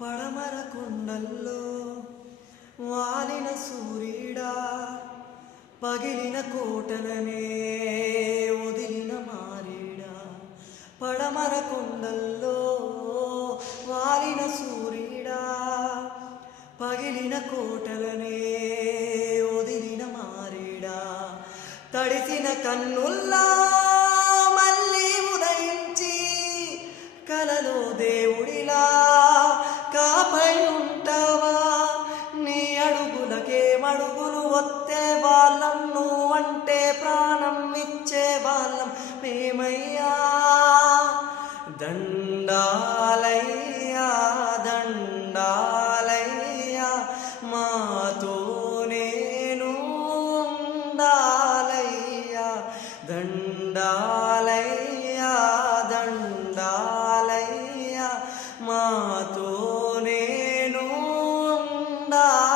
పడమర కొండల్లో వాలిన సూర్యుడా, పగిలిన కోటలనే వదిలిన మారీడా. పడమర కొండల్లో వాలిన సూర్యుడా, పగిలిన కోటలనే వదిలిన మారీడా. తడిసిన కన్నుల్లా మళ్ళీ ఉదయించి కలలో దేవుడిలా కాపై ఉంటావా. నీ అడుగులకే మడుగులు వత్తే వాళ్ళం, నువ్వంటే ప్రాణం ఇచ్చే వాళ్ళం మేమయ్యా. దండాలయ్యా దండాలయ్యా, మాతో నేను ఉండాలయ్యా. దండాలయ్యా దండాలయ్యా, మాతో నేను ఉండాలయ్యా.